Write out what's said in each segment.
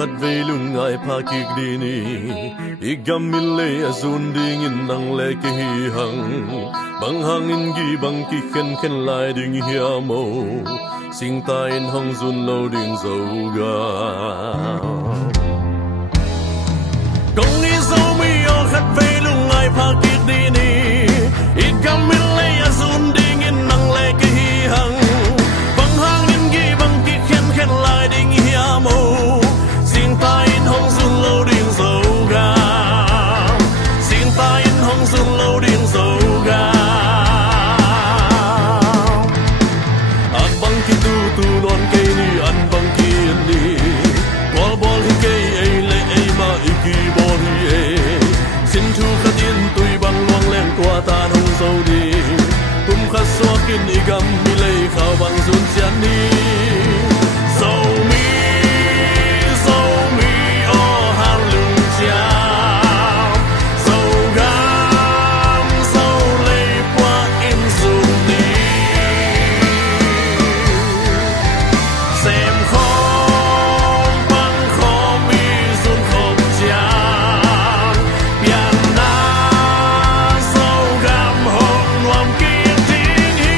khat veilung ngai pha kik dini igam mille azun ding in nang le ke hi hang bang hang in gi bang ki khen khen lai ding hiamo sing ta in hong zun lo ding zo ga kong ni zo mi o khat veilung ngai pha kik dini igam mille azun ding in nang le ke hi hang bang hang in gi bang ki khen khen lai ding hiamo sing ta in hong zun lo ding zo ga sing ta in hong zun lo ding zo ga an bang ki tu non ke ni an bang ki ni bol bol hi ke ai le ai ma iki bol hi e sin thu khat in tui bang luang len kwa ta hong zo di tum khat so kin igam mi le khaw bang zun chian ni so mi oh hallelujah so gam so le qua in zun ni xem khom bang khom mi zun khom chiang pian na so gam hom nuam kia ting hi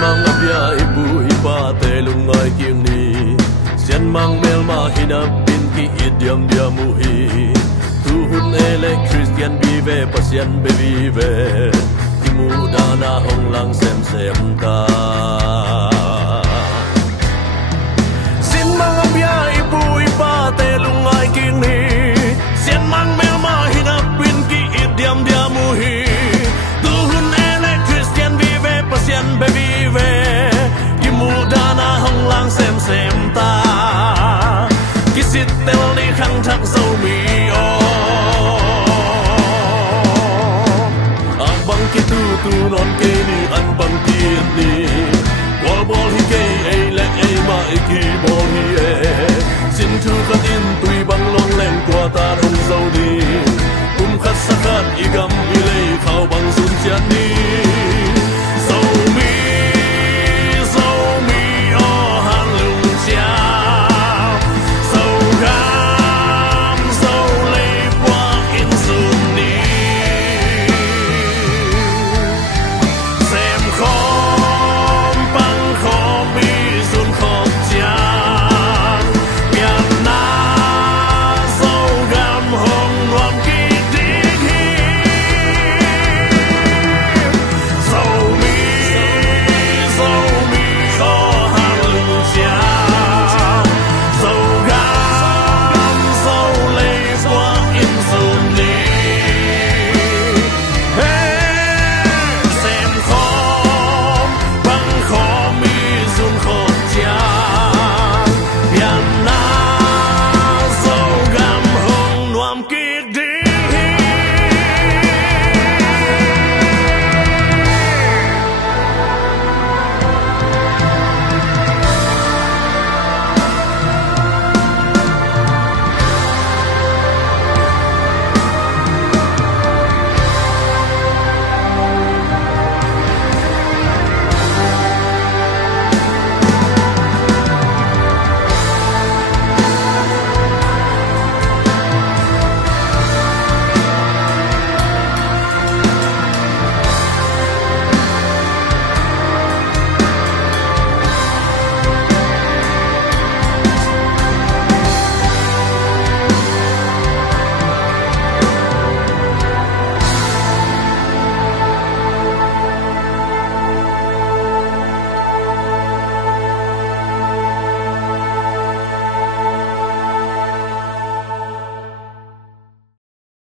mang abia ibu ipa te lungai kieng ni sian mang mel ma hinap bin ki idiam dia mu hi tu hun ele Christian vive pasian be vive ki mu dana hong lang sem sem ta sin mang abia ibu ipa te lungai kieng ni sian mang mel ma hinap bin ki idiam dia mu hi tu hun ele Christian vive pasian be vive ki mu dana hong lang sem sem ta ki sit tel ni khang thak zo mi o ang bang ki tu non ke ni